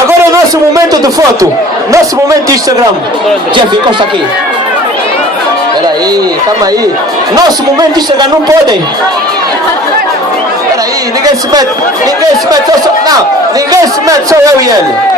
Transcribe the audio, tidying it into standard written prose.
Agora é o nosso momento de foto. Nosso momento de Instagram. Jeff, encosta aqui. Peraí, calma aí. Nosso momento de Instagram, não podem. Peraí, ninguém se mete. Ninguém se mete, não, ninguém se mete, só eu e ele.